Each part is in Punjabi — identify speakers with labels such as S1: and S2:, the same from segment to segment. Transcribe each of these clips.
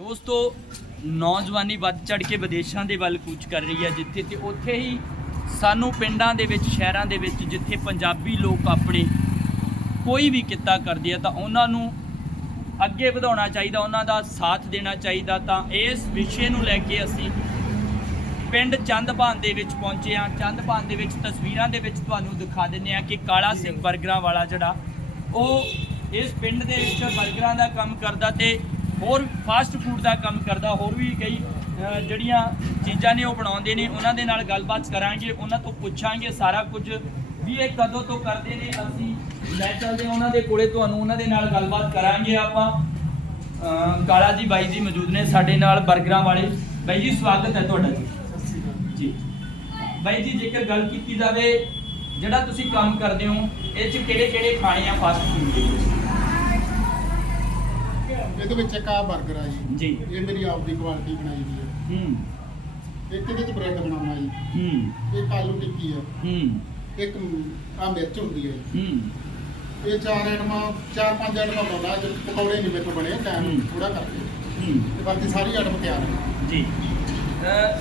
S1: ਦੋਸਤੋ, ਨੌਜਵਾਨੀ ਵੱਧ ਚੜ ਕੇ ਵਿਦੇਸ਼ਾਂ ਦੇ ਵੱਲ ਕੂਚ ਕਰ ਰਹੀ ਹੈ ਜਿੱਥੇ ਤੇ ਉੱਥੇ ਹੀ ਸਾਨੂੰ ਪਿੰਡਾਂ ਦੇ ਵਿੱਚ, ਸ਼ਹਿਰਾਂ ਦੇ ਵਿੱਚ ਜਿੱਥੇ ਪੰਜਾਬੀ ਲੋਕ ਆਪਣੇ ਕੋਈ ਵੀ ਕਿੱਤਾ ਕਰਦੇ ਆ ਤਾਂ ਉਹਨਾਂ ਨੂੰ ਅੱਗੇ ਵਧਾਉਣਾ ਚਾਹੀਦਾ, ਉਹਨਾਂ ਦਾ ਸਾਥ ਦੇਣਾ ਚਾਹੀਦਾ ਤਾਂ ਇਸ ਵਿਸ਼ੇ ਨੂੰ ਲੈ ਕੇ ਅਸੀਂ ਪਿੰਡ ਚੰਦਬਾਨ ਦੇ ਵਿੱਚ ਪਹੁੰਚੇ ਹਾਂ। ਚੰਦਬਾਨ ਦੇ ਵਿੱਚ ਤਸਵੀਰਾਂ ਦੇ ਵਿੱਚ ਤੁਹਾਨੂੰ ਦਿਖਾ ਦਿੰਨੇ ਆ ਕਿ ਕਾਲਾ ਸਿੰਘ ਬਰਗਰਾਂ ਵਾਲਾ ਜਿਹੜਾ, ਉਹ ਇਸ ਪਿੰਡ ਦੇ ਵਿੱਚ ਬਰਗਰਾਂ ਦਾ ਕੰਮ ਕਰਦਾ ਤੇ ਹੋਰ ਫਾਸਟ ਫੂਡ ਦਾ ਕੰਮ ਕਰਦਾ, ਹੋਰ ਵੀ ਕਈ ਜਿਹੜੀਆਂ ਚੀਜ਼ਾਂ ਨੇ ਉਹ ਬਣਾਉਂਦੇ ਨੇ, ਉਹਨਾਂ ਦੇ ਨਾਲ ਗੱਲਬਾਤ ਕਰਾਂਗੇ, ਉਹਨਾਂ ਤੋਂ ਪੁੱਛਾਂਗੇ ਸਾਰਾ ਕੁਝ। ਵੀ ਇਹ ਕਦੋਂ ਤੋਂ ਕਰਦੇ ਨੇ, ਅਸੀਂ ਲੈ ਚੱਲਦੇ ਹਾਂ, ਉਹਨਾਂ ਦੇ ਕੋਲੇ ਤੁਹਾਨੂੰ ਉਹਨਾਂ ਦੇ ਨਾਲ ਗੱਲਬਾਤ ਕਰਾਂਗੇ ਆਪਾਂ। ਕਾਲਾ ਜੀ, ਬਾਈ ਜੀ ਮੌਜੂਦ ਨੇ ਸਾਡੇ ਨਾਲ, ਬਰਗਰਾਂ ਵਾਲੇ। ਬਾਈ ਜੀ, ਸਵਾਗਤ ਹੈ ਤੁਹਾਡਾ ਜੀ। ਜੀ। ਬਾਈ ਜੀ, ਜੇਕਰ ਗੱਲ ਕੀਤੀ ਜਾਵੇ, ਜਿਹੜਾ ਤੁਸੀਂ ਕੰਮ ਕਰਦੇ ਹੋ, ਇਹ ਚ ਕਿਹੜੇ ਕਿਹੜੇ ਖਾਣੇ ਆ ਫਾਸਟ ਫੂਡ ਦੇ
S2: ਇਹਦੇ ਵਿੱਚ ਇੱਕ ਆ 버ਗਰ ਆ ਜੀ।
S1: ਜੀ।
S2: ਇਹ ਮੇਰੀ ਆਪਦੀ ਕੁਆਲਿਟੀ ਬਣਾਈ ਦੀ ਹੈ
S1: ਹੂੰ।
S2: ਇੱਕ ਇਹਦੇ ਚ ਬ੍ਰੈਡ ਬਣਾਉਣਾ ਜੀ।
S1: ਹੂੰ।
S2: ਇੱਕ ਆਲੂ ਟਿੱਕੀ ਹੈ
S1: ਹੂੰ।
S2: ਇੱਕ ਆ ਮਿਰਚ ਹੁੰਦੀ ਹੈ
S1: ਹੂੰ।
S2: ਇਹ ਚਾਰ ਆਈਟਮਾਂ ਚਾਰ ਪੰਜ ਆਈਟਮਾਂ ਬਣਾਉਣਾ ਜੋ ਪਕੌੜੇ ਨਹੀਂ ਮੇਰੇ ਤੋਂ ਬਣੇ। ਟਾਈਮ ਥੋੜਾ ਕਰਕੇ।
S1: ਹੂੰ।
S2: ਤੇ ਬਾਕੀ ਸਾਰੀ ਆਈਟਮ ਤਿਆਰ ਹੈ
S1: ਜੀ।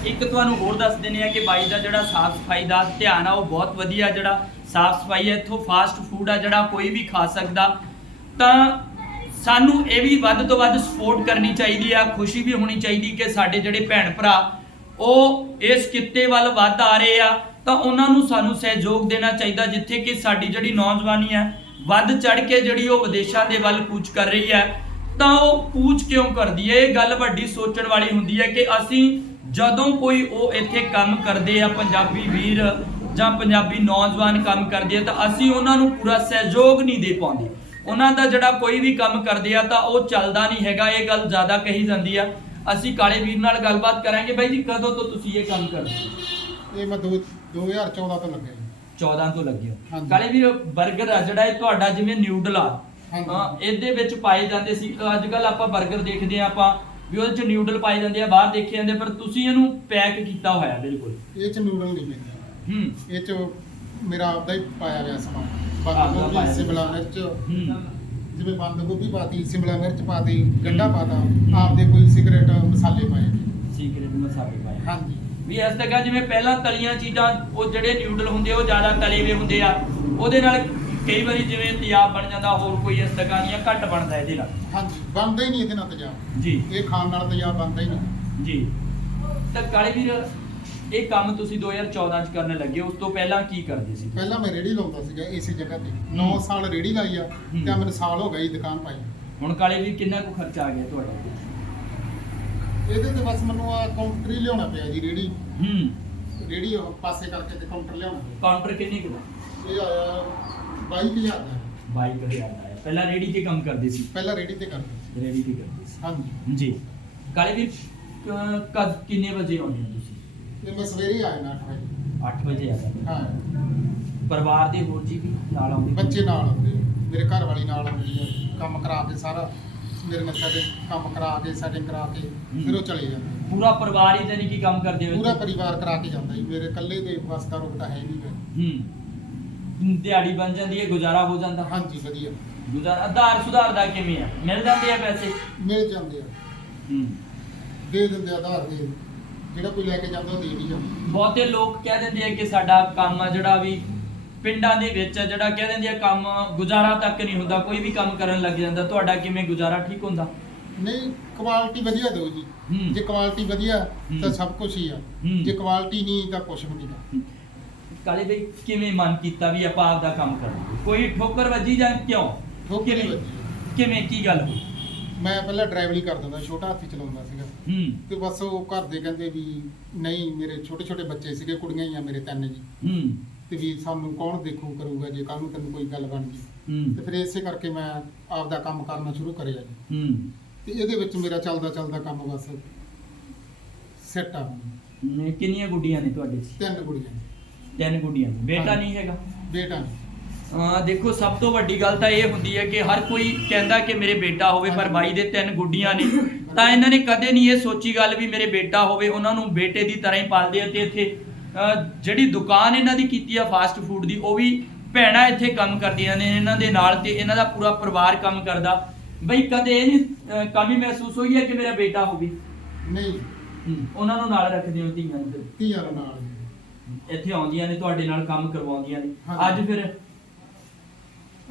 S1: ਇੱਕ ਤੁਹਾਨੂੰ ਹੋਰ ਦੱਸ ਦਿੰਦੇ ਆ ਕਿ ਬਾਈ ਦਾ ਜਿਹੜਾ ਸਾਫ਼ ਸਫ਼ਾਈ ਦਾ ਧਿਆਨ ਆ ਉਹ ਬਹੁਤ ਵਧੀਆ ਜਿਹੜਾ ਸਾਫ਼ ਸਫ਼ਾਈ ਹੈ ਇੱਥੋਂ ਫਾਸਟ ਫੂਡ ਆ ਜਿਹੜਾ ਕੋਈ ਵੀ ਖਾ ਸਕਦਾ। ਤਾਂ ਸਾਨੂੰ ਇਹ ਵੀ ਵੱਧ ਤੋਂ ਵੱਧ ਸਪੋਰਟ ਕਰਨੀ ਚਾਹੀਦੀ ਆ, ਖੁਸ਼ੀ ਵੀ ਹੋਣੀ ਚਾਹੀਦੀ ਕਿ ਸਾਡੇ ਜਿਹੜੇ ਭੈਣ ਭਰਾ ਉਹ ਇਸ ਕਿੱਤੇ ਵੱਲ ਵੱਧ ਆ ਰਹੇ ਆ, ਤਾਂ ਉਹਨਾਂ ਨੂੰ ਸਾਨੂੰ ਸਹਿਯੋਗ ਦੇਣਾ ਚਾਹੀਦਾ ਜਿੱਥੇ ਕਿ ਸਾਡੀ ਜਿਹੜੀ ਨੌਜਵਾਨੀ ਹੈ ਵੱਧ ਚੜ ਕੇ ਜਿਹੜੀ ਉਹ ਵਿਦੇਸ਼ਾਂ ਦੇ ਵੱਲ ਕੂਚ ਕਰ ਰਹੀ ਹੈ ਤਾਂ ਉਹ ਪੂਛ ਕਿਉਂ ਕਰਦੀ ਹੈ ਇਹ ਗੱਲ ਵੱਡੀ ਸੋਚਣ ਵਾਲੀ ਹੁੰਦੀ ਹੈ ਕਿ ਅਸੀਂ ਜਦੋਂ ਕੋਈ ਉਹ ਇੱਥੇ ਕੰਮ ਕਰਦੇ ਆ, ਪੰਜਾਬੀ ਵੀਰ ਜਾਂ ਪੰਜਾਬੀ ਨੌਜਵਾਨ ਕੰਮ ਕਰਦੇ ਆ, ਤਾਂ ਅਸੀਂ ਉਹਨਾਂ ਨੂੰ ਪੂਰਾ ਸਹਿਯੋਗ ਨਹੀਂ ਦੇ ਪਾਉਂਦੇ। ਉਹਨਾਂ ਦਾ ਜਿਹੜਾ ਕੋਈ ਵੀ ਕੰਮ ਕਰਦੇ ਆ ਤਾਂ ਉਹ ਚੱਲਦਾ ਨਹੀਂ ਹੈਗਾ ਇਹ ਗੱਲ ਜ਼ਿਆਦਾ ਕਹੀ ਜਾਂਦੀ ਆ। ਅਸੀਂ ਕਾਲੇ ਵੀਰ ਨਾਲ ਗੱਲਬਾਤ ਕਰਾਂਗੇ। ਬਾਈ ਜੀ ਕਦੋਂ ਤੋਂ ਤੁਸੀਂ ਇਹ ਕੰਮ ਕਰਦੇ ਹੋ?
S2: ਇਹ ਮੈਂ ਦੋ 2014 ਤੋਂ ਲੱਗਿਆ ਜੀ।
S1: 14 ਤੋਂ ਲੱਗੇ ਹੋ। ਕਾਲੇ ਵੀਰ 버ਗਰ ਆ ਜਿਹੜਾ ਇਹ ਤੁਹਾਡਾ ਜਿਵੇਂ ਨਿਊਡਲ ਆ। ਇਹਦੇ ਵਿੱਚ ਪਾਏ ਜਾਂਦੇ ਸੀ। ਅੱਜ ਕੱਲ ਆਪਾਂ 버ਗਰ ਦੇਖਦੇ ਆ ਆਪਾਂ ਵੀ ਉਹਦੇ ਚ ਨਿਊਡਲ ਪਾਏ ਜਾਂਦੇ ਆ ਬਾਹਰ ਦੇਖੇ ਜਾਂਦੇ ਪਰ ਤੁਸੀਂ ਇਹਨੂੰ ਪੈਕ ਕੀਤਾ ਹੋਇਆ ਬਿਲਕੁਲ।
S2: ਇਹ ਚ ਨੂਡਲ ਨਹੀਂ ਪੈਂਦਾ।
S1: ਹੂੰ।
S2: ਇਹ ਚ ਮੇਰਾ ਆਪਦਾ ਹੀ ਪਾਇਆ ਹੋਇਆ ਸਮਾਨ। ਬੰਦ ਗੋਭੀ ਸ਼ਿਮਲਾ ਮਿਰਚ। ਜਿਵੇਂ ਬੰਦ ਗੋਭੀ ਪਾਤੀ ਸ਼ਿਮਲਾ ਮਿਰਚ ਪਾਤੀ ਗੰਡਾ ਪਾਤਾ ਆਪਦੇ ਕੋਈ ਸਿਗਰਟ ਮਸਾਲੇ ਪਾਏ।
S1: ਸੀਕ੍ਰੇਟ ਮਸਾਲੇ ਪਾਏ।
S2: ਹਾਂਜੀ।
S1: ਵੀ ਇਸ ਤਰ੍ਹਾਂ ਜਿਵੇਂ ਪਹਿਲਾਂ ਤਲੀਆਂ ਚੀਜ਼ਾਂ ਉਹ ਜਿਹੜੇ ਨਿਊਡਲ ਹੁੰਦੇ ਆ, ਉਹ ਜ਼ਿਆਦਾ ਤਲੇ ਹੋਏ ਹੁੰਦੇ ਆ। ਉਹਦੇ ਨਾਲ ਕਈ ਵਾਰੀ ਜਿਵੇਂ ਤਿਆਬ ਬਣ ਜਾਂਦਾ ਹੋਰ ਕੋਈ ਇਸ ਤਰ੍ਹਾਂ ਦੀਆਂ ਘੱਟ ਬਣਦਾ ਇਹਦੇ ਨਾਲ।
S2: ਹਾਂਜੀ ਬਣਦਾ ਹੀ ਨਹੀਂ ਇਹਦੇ ਨਾਲ ਤੇਜ਼ਾਬ।
S1: ਜੀ।
S2: ਇਹ ਖਾਣ ਨਾਲ ਤੇਜ਼ਾਬ ਬਣਦਾ ਹੀ ਨਹੀਂ।
S1: ਜੀ। ਤਾਂ ਕਾਲੇ ਵੀਰ ਇਹ ਕੰਮ ਤੁਸੀਂ 2014 ਚ ਕਰਨ ਲੱਗੇ ਉਸ ਤੋਂ ਪਹਿਲਾਂ ਕੀ ਕਰਦੇ ਸੀ
S2: ਪਹਿਲਾਂ ਮੈਂ ਰੇੜੀ ਲਾਉਂਦਾ ਸੀਗਾ ਇਸੇ ਜਗ੍ਹਾ ਤੇ। 9 ਸਾਲ ਰੇੜੀ ਲਾਈ ਆ। ਤੇ ਮੈਨੂੰ ਸਾਲ ਹੋ ਜੀ ਦੁਕਾਨ ਪਾਈ।
S1: ਹੁਣ ਕਾਲੇ ਵੀਰ ਕਿੰਨਾ ਕੁ ਖਰਚਾ ਆ ਗਿਆ ਤੁਹਾਡਾ?
S2: ਇਹਦੇ ਤੇ ਬਸ ਮੈਨੂੰ ਆ ਕਾਊਂਟਰ ਹੀ ਲਿਆਉਣਾ ਪਿਆ ਜੀ ਰੇੜੀ
S1: ਹੂੰ।
S2: ਰੇੜੀ ਉਹ ਪਾਸੇ ਕਰਕੇ ਤੇ ਕਾਊਂਟਰ ਲਿਆਉਣਾ
S1: ਕਾਊਂਟਰ ਕਿੰਨੇ ਕੁ ਦਾ?
S2: ਇਹ ਆਇਆ 22000 ਦਾ।
S1: 22000 ਦਾ। ਪਹਿਲਾਂ ਰੇੜੀ ਤੇ ਕੰਮ ਕਰਦੇ ਸੀ?
S2: ਪਹਿਲਾਂ ਰੇੜੀ ਤੇ ਕਰਦੇ
S1: ਰੇੜੀ ਤੇ ਕਰਦੇ ਸੀ।
S2: ਹਾਂਜੀ।
S1: ਜੀ। ਕਾਲੇ ਵੀਰ ਕ- ਕਦ ਕਿੰਨੇ ਵਜੇ ਆਉਂਦੇ ਹੋ ਤੁਸੀਂ?
S2: ਤੇ ਮੈਂ ਸਵੇਰੇ ਆਇਆ ਨਾ 8 ਵਜੇ।
S1: 8 ਵਜੇ ਆ ਜਾਂਦੇ।
S2: ਹਾਂ।
S1: ਪਰਿਵਾਰ ਦੇ ਹੋਰ ਜੀ ਵੀ ਨਾਲ ਆਉਂਦੇ?
S2: ਬੱਚੇ ਨਾਲ ਆਉਂਦੇ। ਆ। ਮੇਰੇ ਘਰ ਵਾਲੀ ਨਾਲ ਆਉਂਦੀ ਆ। ਕੰਮ ਕਰਾ ਕੇ ਸਾਰਾ ਮੇਰੇ ਨਾਲ ਸਾਡੇ ਕੰਮ ਕਰਾ ਕੇ ਸੈਟਿੰਗ ਕਰਾ ਕੇ ਫਿਰ ਉਹ ਚਲੇ ਜਾਂਦੇ।
S1: ਪੂਰਾ ਪਰਿਵਾਰ ਹੀ ਜਾਨੀ ਕੀ ਕੰਮ ਕਰਦੇ ਹੋ
S2: ਪੂਰਾ ਪਰਿਵਾਰ ਕਰਾ ਕੇ ਜਾਂਦਾ ਜੀ। ਮੇਰੇ ਇਕੱਲੇ ਦੇ ਬਸ ਦਾ ਰੁਕਦਾ ਹੈ ਨਹੀਂ ਗਾ।
S1: ਹੂੰ। ਦਿਹਾੜੀ ਬਣ ਜਾਂਦੀ ਹੈ ਗੁਜ਼ਾਰਾ ਹੋ ਜਾਂਦਾ?
S2: ਹਾਂਜੀ ਵਧੀਆ।
S1: ਗੁਜ਼ਾਰਾ ਆਧਾਰ ਸੁਧਾਰ ਦਾ ਕਿਵੇਂ ਆ? ਮਿਲ ਜਾਂਦੇ ਆ ਪੈਸੇ?
S2: ਮਿਲ ਜਾਂਦੇ ਆ।
S1: ਹੂੰ।
S2: ਦੇ ਦਿੰਦੇ ਆ ਆਧਾਰ ਦੇ। ਜਿਹੜਾ ਕੋਈ ਲੈ ਕੇ ਜਾਂਦਾ ਉਹ ਦੇ ਵੀ ਜਾਂਦਾ
S1: ਬਹੁਤੇ ਲੋਕ ਕਹਿ ਦਿੰਦੇ ਆ ਕਿ ਸਾਡਾ ਕੰਮ ਆ ਜਿਹੜਾ ਵੀ ਪਿੰਡਾਂ ਦੇ ਵਿੱਚ ਜਿਹੜਾ ਕਹਿ ਦਿੰਦੇ ਆ ਕੰਮ ਗੁਜ਼ਾਰਾ ਤੱਕ ਨਹੀਂ ਹੁੰਦਾ ਕੋਈ ਵੀ ਕੰਮ ਕਰਨ ਲੱਗ ਜਾਂਦਾ ਤੁਹਾਡਾ ਕਿਵੇਂ ਗੁਜ਼ਾਰਾ ਠੀਕ ਹੁੰਦਾ
S2: ਨਹੀਂ ਕੁਆਲਿਟੀ ਵਧੀਆ ਦਿਓ ਜੀ
S1: ਹੂੰ।
S2: ਜੇ ਕੁਆਲਿਟੀ ਵਧੀਆ ਤਾਂ
S1: ਹੂੰ।
S2: ਸਭ ਕੁਝ ਹੀ ਆ
S1: ਹੂੰ।
S2: ਜੇ ਕੁਆਲਿਟੀ ਨਹੀਂ ਤਾਂ ਕੁਝ ਵੀ ਨਹੀਂ ਗਾ।
S1: ਕਾਲੇ ਬਈ ਕਿਵੇਂ ਮਨ ਕੀਤਾ ਵੀ ਆਪਾਂ ਆਪਦਾ ਕੰਮ ਕਰਾਂਗੇ ਕੋਈ ਠੋਕਰ ਵੱਜੀ ਜਾਂ ਕਿਉਂ
S2: ਠੋਕਰ ਹੀ
S1: ਕਿਵੇਂ
S2: ਵੱਜੀ।
S1: ਕਿਵੇਂ ਕੀ ਗੱਲ ਹੋਈ
S2: ਮੈਂ ਪਹਿਲਾਂ ਡਰਾਈਵਰੀ ਕਰਦਾ ਹੁੰਦਾ ਛੋਟਾ ਹਾਥੀ ਚਲਾਉਂਦਾ ਸੀਗਾ।
S1: ਹੂੰ।
S2: ਤੇ ਬਸ ਉਹ ਘਰ ਦੇ ਕਹਿੰਦੇ ਵੀ ਨਹੀਂ ਮੇਰੇ ਛੋਟੇ ਛੋਟੇ ਬੱਚੇ ਸੀਗੇ ਕੁੜੀਆਂ ਹੀ ਆ ਮੇਰੇ ਤਿੰਨ ਜੀ।
S1: ਹੂੰ।
S2: ਤੇ ਵੀ ਸਾਨੂੰ ਕੌਣ ਦੇਖੂ ਕਰੂਗਾ ਜੇ ਕੱਲ ਨੂੰ ਤੈਨੂੰ ਕੋਈ ਗੱਲ ਬਣ ਗਈ?
S1: ਹੂੰ।
S2: ਤੇ ਫਿਰ ਇਸੇ ਕਰਕੇ ਮੈਂ ਆਪਦਾ ਕੰਮ ਕਰਨਾ ਸ਼ੁਰੂ ਕਰਿਆ ਜੀ।
S1: ਹੂੰ।
S2: ਤੇ ਇਹਦੇ ਵਿੱਚ ਮੇਰਾ ਚੱਲਦਾ ਚੱਲਦਾ ਕੰਮ ਬਸ ਸੈੱਟ ਆ।
S1: ਨੇ ਕਿੰਨੀਆਂ ਗੁੱਡੀਆਂ ਨੇ ਤੁਹਾਡੇ 'ਚ?
S2: ਤਿੰਨ ਕੁੜੀਆਂ
S1: ਤਿੰਨ ਗੁੱਡੀਆਂ ਬੇਟਾ। ਨਹੀਂ ਹੈਗਾ?
S2: ਬੇਟਾ
S1: ਅਹ ਦੇਖੋ ਸਭ ਤੋਂ ਵੱਡੀ ਗੱਲ ਤਾਂ ਇਹ ਹੁੰਦੀ ਹੈ ਕਿ ਹਰ ਕੋਈ ਕਹਿੰਦਾ ਕਿ ਮੇਰੇ ਬੇਟਾ ਹੋਵੇ ਪਰ ਬਾਈ ਦੇ ਤਿੰਨ ਗੁੱਡੀਆਂ ਨੇ ਤਾਂ ਇਹਨਾਂ ਨੇ ਕਦੇ ਨਹੀਂ ਇਹ ਸੋਚੀ ਗੱਲ ਵੀ ਮੇਰੇ ਬੇਟਾ ਹੋਵੇ ਉਹਨਾਂ ਨੂੰ ਬੇਟੇ ਦੀ ਤਰ੍ਹਾਂ ਹੀ ਪਾਲਦੇ ਆ ਤੇ ਇੱਥੇ ਜਿਹੜੀ ਦੁਕਾਨ ਇਹਨਾਂ ਦੀ ਕੀਤੀ ਆ ਫਾਸਟ ਫੂਡ ਦੀ ਉਹ ਵੀ ਭੈਣਾਂ ਇੱਥੇ ਕੰਮ ਕਰਦੀਆਂ ਨੇ ਇਹਨਾਂ ਦੇ ਨਾਲ ਤੇ ਇਹਨਾਂ ਦਾ ਪੂਰਾ ਪਰਿਵਾਰ ਕੰਮ ਕਰਦਾ ਬਈ ਕਦੇ ਇਹ ਨਹੀਂ ਕਮੀ ਮਹਿਸੂਸ ਹੋਈ ਹੈ ਕਿ ਮੇਰਾ ਬੇਟਾ ਹੋਵੇ
S2: ਨਹੀਂ
S1: ਉਹਨਾਂ ਨੂੰ ਨਾਲ ਰੱਖਦੇ ਹੋ ਧੀਆਂ ਨੂੰ।
S2: ਧੀਆਂ ਨਾਲ।
S1: ਇੱਥੇ ਆਉਂਦੀਆਂ ਨੇ ਤੁਹਾਡੇ ਨਾਲ ਕੰਮ ਕਰਵਾਉਂਦੀਆਂ ਨੇ। ਅੱਜ ਫਿਰ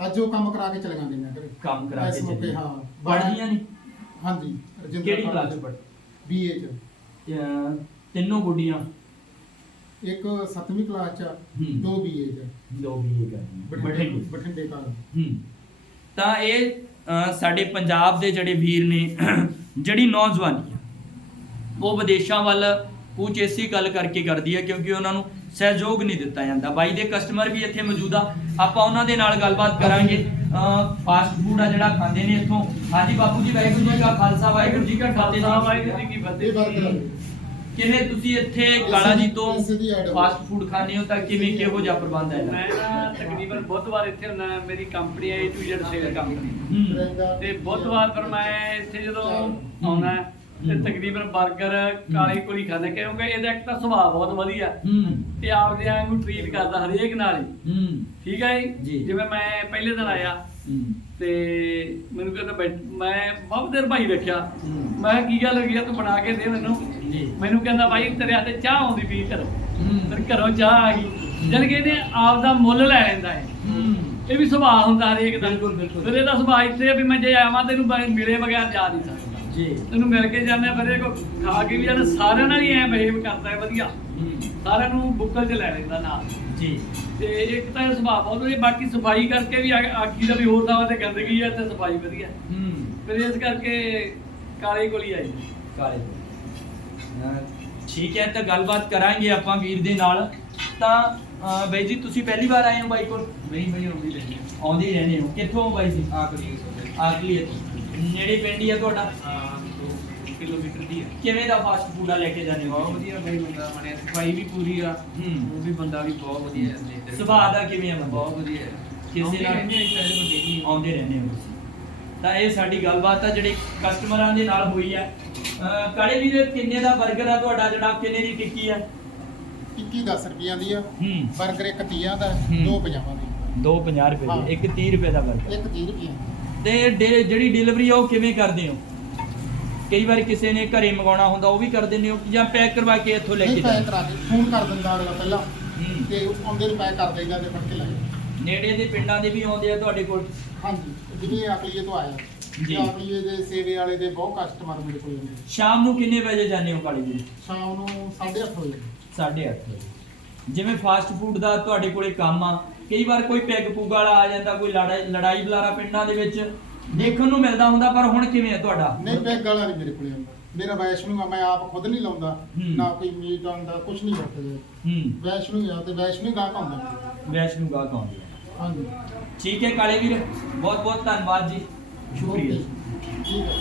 S2: ਅੱਜ ਉਹ ਕੰਮ ਕਰਾ ਕੇ ਚਲੇ ਜਾਂਦੇ ਨੇ ਘਰੇ।
S1: ਕੰਮ ਕਰਾ ਕੇ
S2: ਇਸ ਮੌਕੇ। ਹਾਂ
S1: ਪੜ੍ਹਦੀਆਂ ਨੇ
S2: ਹਾਂਜੀ ਰਜਿੰਦਰ
S1: ਕਿਹੜੀ ਕਲਾਸ ਚ ਪੜ੍ਹ
S2: ਬੀਏ ਚ।
S1: ਅਹ, ਤਿੰਨੋਂ ਗੁੱਡੀਆਂ?
S2: ਇੱਕ 7ਵੀਂ ਕਲਾਸ ਚ ਆ,
S1: ਹੂੰ।
S2: ਦੋ ਬੀਏ ਚ।
S1: ਦੋ ਬੀਏ ਕਰਦੀਆਂ ਬਠਿੰਡੇ
S2: ਬਠਿੰਡੇ ਕਾਲ
S1: ਹੂੰ। ਤਾਂ ਇਹ ਅਹ, ਸਾਡੇ ਪੰਜਾਬ ਦੇ ਜਿਹੜੇ ਵੀਰ ਨੇ ਜਿਹੜੀ ਨੌਜਵਾਨੀ ਆ ਉਹ ਵਿਦੇਸ਼ਾਂ ਵੱਲ ਕੁਝ ਇਸੇ ਗੱਲ ਕਰਕੇ ਕਰਦੀ ਹੈ ਕਿਉਂਕਿ ਉਹਨਾਂ ਨੂੰ ਸਹਿਯੋਗ ਨਹੀਂ ਦਿੱਤਾ ਜਾਂਦਾ। ਬਾਈ ਦੇ ਕਸਟਮਰ ਵੀ ਇੱਥੇ ਮੌਜੂਦ ਆ। ਆਪਾਂ ਉਹਨਾਂ ਦੇ ਨਾਲ ਗੱਲਬਾਤ ਕਰਾਂਗੇ। ਫਾਸਟ ਫੂਡ ਆ ਜਿਹੜਾ ਖਾਂਦੇ ਨੇ ਇੱਥੋਂ। ਹਾਂਜੀ ਬਾਪੂ ਜੀ ਵਾਹਿਗੁਰੂ ਜੀ ਕਾ ਖਾਲਸਾ ਵਾਹਿਗੁਰੂ ਜੀ ਕਾ
S3: ਖਾਲਸਾ। ਵਾਹਿਗੁਰੂ ਜੀ ਕੀ
S2: ਇਹ
S3: ਫਤਿਹ
S1: ਕਿਵੇਂ ਤੁਸੀਂ ਇੱਥੇ ਕਾਲਾ ਜੀ ਤੋਂ ਫਾਸਟ ਫੂਡ ਖਾਂਦੇ ਹੋ ਤਾਂ ਕਿਵੇਂ ਕਿਹੋ ਜਿਹਾ ਪ੍ਰਬੰਧ ਹੈ
S3: ਮੈਂ ਨਾ ਤਕਰੀਬਨ ਬੁੱਧਵਾਰ ਇੱਥੇ ਹੁੰਦਾ ਮੇਰੀ ਕੰਪਨੀ ਹੈ A to Z sale company ਤੇ ਬੁੱਧਵਾਰ ਫਿਰ ਮੈਂ ਇੱਥੇ ਜਦੋਂ ਆਉਣਾ ਹੈ, ਤੇ। ਤਕਰੀਬਨ 버ਗਰ ਕਾਲੀ ਕੋਲੀ ਖਾਂਦਾ ਕਿਉਂਕਿ ਇਹਦਾ ਇੱਕ ਤਾਂ ਸੁਭਾਅ ਬਹੁਤ ਵਧੀਆ ਤੇ ਆਪਦੇ ਵਾਂਗੂ ਟ੍ਰੀਟ ਕਰਦਾ ਹਰੇਕ ਨਾਲ ਹੀ। ਠੀਕ ਹੈ
S1: ਜੀ।
S3: ਜਿਵੇਂ ਮੈਂ ਪਹਿਲੇ ਦਿਨ ਆਇਆ ਤੇ ਮੈਨੂੰ ਕਹਿੰਦਾ ਮੈਂ ਬਹੁਤ ਦੇਰ ਭਾਈ ਰੱਖਿਆ। ਮੈਂ ਕੀ ਗੱਲ ਹੋ ਗਈ ਆ, ਤੂੰ ਬਣਾ ਕੇ ਦੇ ਮੈਨੂੰ? ਮੈਨੂੰ ਕਹਿੰਦਾ ਭਾਈ ਤੇਰੇ ਹੱਥੇ ਚਾਹ ਆਉਂਦੀ ਪੀ ਘਰੋਂ।
S1: ਹੂੰ।
S3: ਫਿਰ ਘਰੋਂ ਚਾਹ ਆ ਗਈ। ਜਦ ਕਿ ਇਹਨੇ ਆਪ ਦਾ ਮੁੱਲ ਲੈ ਲੈਂਦਾ ਹੈ। ਇਹ ਵੀ ਸੁਭਾਅ ਹੁੰਦਾ ਹਰੇਕ ਦਾ।
S1: ਬਿਲਕੁਲ, ਬਿਲਕੁਲ।
S3: ਫਿਰ ਇਹਦਾ ਸੁਭਾਅ ਇੱਥੇ ਆ ਵੀ ਮੈਂ ਜੇ ਆਵਾਂ ਤੈਨੂੰ ਮਿਲੇ ਬਗੈਰ ਜਾ ਨਹੀਂ ਸਕਦਾ।
S1: ਜੀ।
S3: ਤੈਨੂੰ ਮਿਲ ਕੇ ਜਾਂਦਾ ਫਿਰ ਇਹ ਕੋ ਖਾ ਕੇ ਵੀ ਜਾਣਾ ਸਾਰਿਆਂ ਨਾਲ ਹੀ ਐ ਬਿਹੇਵ ਕਰਦਾ ਹੈ ਵਧੀਆ। ਸਾਰਿਆਂ ਨੂੰ ਬੁੱਕਲ 'ਚ ਲੈ ਲੈਂਦਾ ਨਾਲ।
S1: ਜੀ।
S3: ਤੇ ਇੱਕ ਤਾਂ ਇਹ ਸੁਭਾਅ ਬਹੁਤ ਵਧੀਆ ਬਾਕੀ ਸਫ਼ਾਈ ਕਰਕੇ ਵੀ ਆ- ਆਖੀ ਦਾ ਵੀ ਹੋਰ ਥਾਵਾਂ ਤੇ ਗੰਦਗੀ ਹੈ ਤੇ ਸਫ਼ਾਈ ਵਧੀਆ
S1: ਹੂੰ।
S3: ਫਿਰ ਇਸ ਕਰਕੇ ਕਾਲੇ ਕੋਲ ਹੀ ਆਈ
S1: ਕਾਲੇ ਅਹ ਠੀਕ ਹੈ ਤਾਂ ਗੱਲਬਾਤ ਕਰਾਂਗੇ ਆਪਾਂ ਵੀਰ ਦੇ ਨਾਲ। ਤਾਂ ਅਹ ਬਾਈ ਜੀ ਤੁਸੀਂ ਪਹਿਲੀ ਵਾਰ ਆਏ ਹੋ ਬਾਈ ਕੋਲ?
S3: ਨਹੀਂ ਭਾਈ ਆਉਂਦੀ ਰਹੀ
S1: ਆਉਂਦੇ ਹੀ ਰਹਿੰਦੇ ਹੋ। ਕਿੱਥੋਂ ਹੋ ਬਾਈ ਜੀ?
S3: ਆਖਰੀ
S1: ਆਖਲੀ ਨੇੜੇ ਪਿੰਡ ਹੀ ਆ ਤੁਹਾਡਾ?
S3: ਹਾਂ 2 ਕਿਲੋਮੀਟਰ ਦੀ ਹੈ
S1: ਕਿਵੇਂ ਦਾ ਫਾਸਟ ਫੂਡ ਆ ਲੈ ਕੇ ਜਾਂਦੇ ਹੋ
S3: ਬਹੁਤ ਵਧੀਆ ਭਾਈ ਬੰਦਾ ਬਣਿਆ ਸਫ਼ਾਈ ਵੀ ਪੂਰੀ ਆ
S1: ਹੂੰ।
S3: ਉਹ ਵੀ ਬੰਦਾ ਵੀ ਬਹੁਤ ਵਧੀਆ ਹੈ
S1: ਸੁਭਾਅ ਦਾ ਕਿਵੇਂ ਆ ਬੰਦਾ?
S3: ਬਹੁਤ ਵਧੀਆ ਹੈ।
S1: ਕਿਸੇ ਨਾਲ
S3: ਆਉਂਦੇ ਰਹਿੰਦੇ ਆ ਇੱਕ ਤਰ੍ਹਾਂ ਦੇ ਡੇਲੀ
S1: ਆਉਂਦੇ ਰਹਿੰਦੇ ਹੋ ਤੁਸੀਂ ਤਾਂ ਇਹ ਸਾਡੀ ਗੱਲਬਾਤ ਆ ਜਿਹੜੀ ਕਸਟਮਰਾਂ ਦੇ ਨਾਲ ਹੋਈ ਆ। ਅਹ ਕਾਲੇ ਵੀਰ ਕਿੰਨੇ ਦਾ 버ਗਰ ਆ ਤੁਹਾਡਾ ਜਿਹੜਾ ਕਿੰਨੇ ਦੀ ਟਿੱਕੀ ਆ?
S2: 21 10 ਰੁਪਈਆਂ ਦੀ ਆ।
S1: ਹੂੰ।
S2: ਬਰਗਰ ਇੱਕ 30 ਦਾ
S1: ਹੂੰ।
S2: ਦੋ 50 ਦੀ।
S1: 250 ਰੁਪਏ। ਦੀ ਇੱਕ 30 ਰੁਪਏ ਦਾ 버ਗਰ
S2: ਇੱਕ 30 ਰੁਪਈਆ
S1: ਤੇ ਜਿਹੜੀ ਡਿਲੀਵਰੀ ਆ ਉਹ ਕਿਵੇਂ ਕਰਦੇ ਹੋ? ਕਈ ਵਾਰ ਕਿਸੇ ਨੇ ਘਰੇ ਮੰਗਾਉਣਾ ਹੁੰਦਾ ਉਹ ਵੀ ਕਰ ਦਿੰਦੇ ਹੋ ਜਾਂ ਪੈਕ ਕਰਵਾ ਕੇ ਇੱਥੋਂ ਲੈ ਕੇ
S2: ਪੈਕ
S1: ਜਾਂਦੇ?
S2: ਕਰਾ ਕੇ ਫੋਨ ਕਰ ਦਿੰਦਾ ਅਗਲਾ ਪਹਿਲਾਂ ਤੇ ਆਉਂਦੇ ਨੂੰ ਪੈਕ ਕਰ ਦੇਈਦਾ ਤੇ ਫੜ ਕੇ ਲੈ
S1: ਨੇੜੇ ਦੇ ਪਿੰਡਾਂ ਦੇ ਵੀ ਆਉਂਦੇ ਆ ਤੁਹਾਡੇ ਕੋਲ?
S2: ਹਾਂਜੀ ਜਿਵੇਂ ਆਕਲੀਏ ਤੋਂ ਆਇਆ।
S1: ਜੀ।
S2: ਆਕਲੀਏ ਦੇ ਸੇਵੇ ਵਾਲੇ ਦੇ ਬਹੁਤ ਕਸਟਮਰ ਮੇਰੇ ਕੋਲ ਆਉਂਦੇ
S1: ਸ਼ਾਮ ਨੂੰ ਕਿੰਨੇ ਵਜੇ ਜਾਂਦੇ ਹੋ ਕਾਲੇ ਵੀਰ
S2: ਸ਼ਾਮ ਨੂੰ 8:30 ਵਜੇ।
S1: 8:30 ਵਜੇ। ਜਿਵੇਂ ਫਾਸਟ ਫੂਡ ਦਾ ਤੁਹਾਡੇ ਕੋਲੇ ਕੰਮ ਆ ਕਈ ਵਾਰ ਕੋਈ ਪੈਗ ਪੁੱਗ ਵਾਲਾ ਆ ਜਾਂਦਾ ਕੋਈ ਲੜਾਈ ਲੜਾਈ ਬਲਾਰਾ ਪਿੰਡਾਂ ਦੇ ਵਿੱਚ ਦੇਖਣ ਨੂੰ ਮਿਲਦਾ ਹੁੰਦਾ ਪਰ ਹੁਣ ਕਿਵੇਂ ਹੈ ਤੁਹਾਡਾ?
S2: ਨਹੀਂ ਪੈਗ ਵਾਲਾ ਨਹੀਂ ਮੇਰੇ ਕੋਲ ਆਉਂਦਾ। ਮੇਰਾ ਵੈਸ਼ਨੂ ਆ ਮੈਂ ਆਪ ਖੁਦ ਨਹੀਂ ਲਾਉਂਦਾ
S1: ਹੂੰ।
S2: ਨਾ ਕੋਈ ਮੀਟ ਆਉਂਦਾ ਕੁਝ ਨਹੀਂ ਰੱਖਦੇ
S1: ਹੂੰ।
S2: ਵੈਸ਼ਨੂ ਆ ਤੇ ਵੈਸ਼ਨੂ ਗਾਹਕ ਆਉਂਦਾ।
S1: ਵੈਸ਼ਨੂ ਗਾਹਕ ਆਉਂਦੇ। ਆ
S2: ਹਾਂਜੀ।
S1: ਠੀਕ ਹੈ ਕਾਲੇ ਵੀਰ ਬਹੁਤ ਬਹੁਤ ਧੰਨਵਾਦ ਜੀ। ਸ਼ੁਕਰੀਆ।
S2: ਠੀਕ ਹੈ।